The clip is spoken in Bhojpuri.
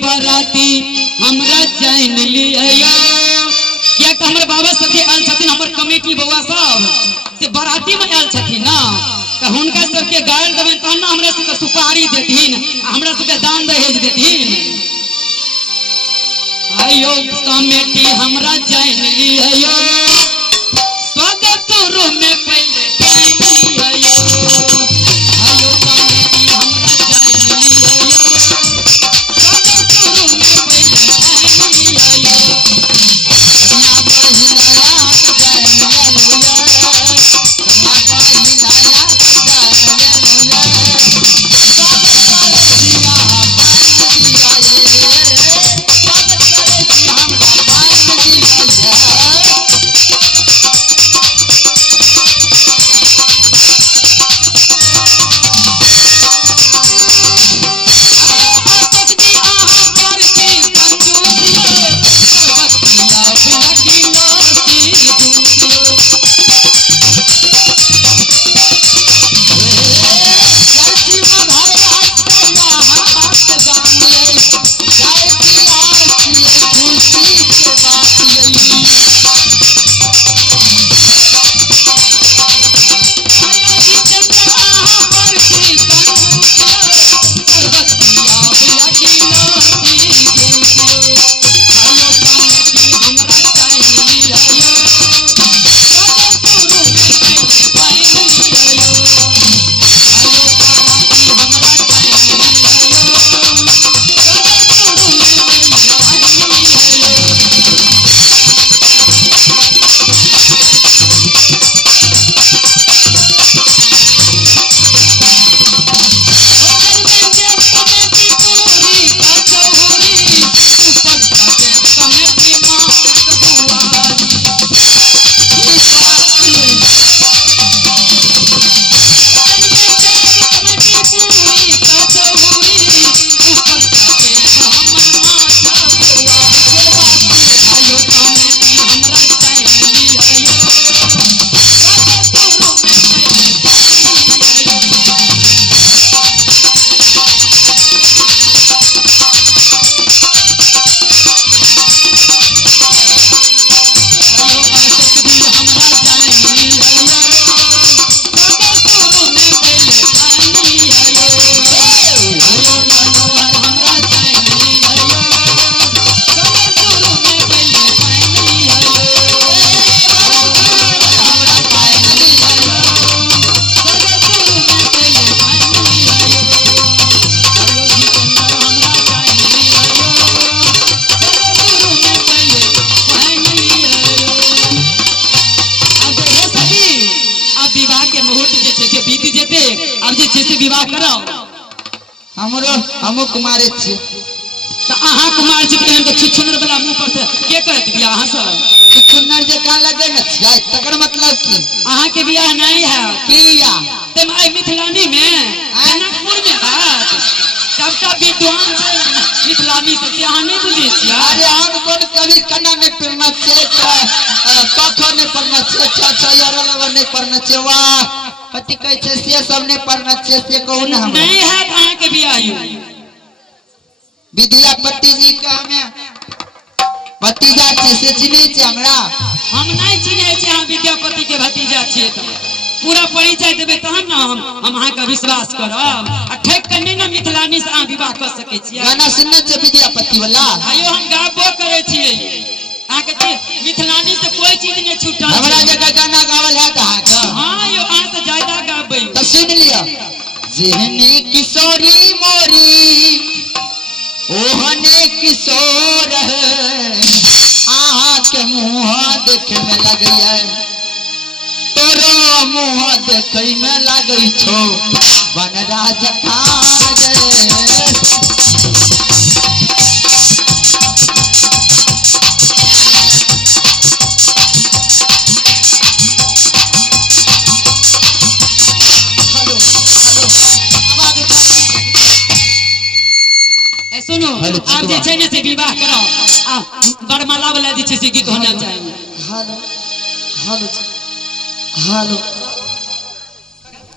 बराती हमरा जान लिया क्या कि हमर बाबा सब आयल छथिन हमर कमेटी बउआ सब से बराती में आयल छथिन ना तो हुनका सबके गायल देबन तहन ना हमरा सबके सुपारी देथिन हमरा सबके दान दहेज देथिन। आयो कमेटी हमरा जान लिया स्वागत रूम में पहले पानी आयो आयो कमेटी हमरा जान लिया स्वागत रूम में पहले पानी आयो ना बहिनाया जान लिया ना बहिनाया जान लिया स्वागत करतिया पानी आए स्वागत करती हमरा पानी आए। विवाह कराओ हमरो हमो कुमारे छी तो अहाँ कुमार जी केहन तो छुछुनर वाला मुंह पर से के करत बियाह अहाँ सब छुछुनर जे का लगे न छियै तकर मतलब की अहाँ के बियाह नहीं है किया तुम आई मिथिलानी में जनकपुर में बात सबका विद्वान छै मिथिलानी से अहाँ नहीं बुझे छियै। अरे हम कोन कभी कन्ना में पढ़ना छै कखो नहीं पढ़ना छै छ यार लवन नहीं पढ़ना छै वाह कथि कहै छै से सब नहीं पढ़ना छै से कहू ना हम नहीं है अहाँ के बियाह विद्यापति जी का हमें भतीजा छै से चिन्है छै हमरा हम नहीं चिन्है छी अहाँ विद्यापति के भतीजा छियै त पूरा परिचय देबे तहन ना हम अहाँ का विश्वास करब आ ठेक के नहीं ना मिथिलानी से अहाँ विवाह कर सकै छियै। गाना सुनने छै विद्यापति वाला आयो हम गाबो करे छियै अहाँ के मिथिलानी से कोई चीज नहीं छूटल हमरा जगह गाना गावल है अहाँ का हां यो अहाँ से ज्यादा गाबै तो सुन लिया जेहने किशोरी मोरी ओहने किशोर आहा के मुँह देखे में लगे तोरो मुँह देखे में लगे छो बनराज खान सुनो आप जे छै ने से विवाह कराओ आ बरमाला वाला जे छै से गीत होना चाहिए। Hello hello hello